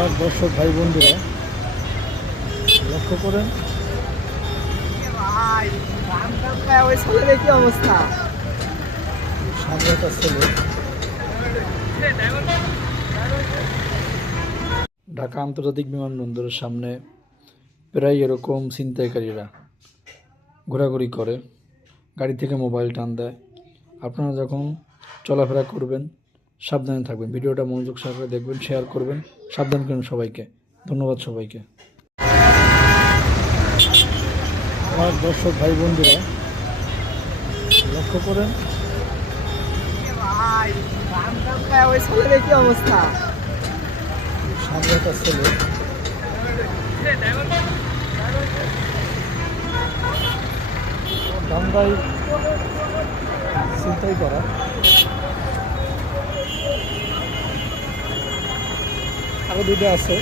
আমার দর্শক ভাই বন্ধুরা লক্ষ্য করেন কি অবস্থা? সামনে একটা ছেলে ঢাকা আন্তর্জাতিক বিমানবন্দরের সামনে প্রায় এরকম ছিনতাইকারীরা ঘোরাঘুরি করে, গাড়ি থেকে মোবাইল টান দেয়। আপনারা যখন চলাফেরা করবেন সাবধানে থাকবেন। ভিডিওটা মনোযোগ সহকারে দেখবেন, শেয়ার করবেন, সাবধান করুন সবাইকে। ধন্যবাদ সবাইকে। আমার দর্শক ভাই বন্ধুরা লক্ষ্য করেন কি অবস্থা? সামনে একটা ছেলে ধান্দায় ছিনতাই করা, আরো দুটো আছে।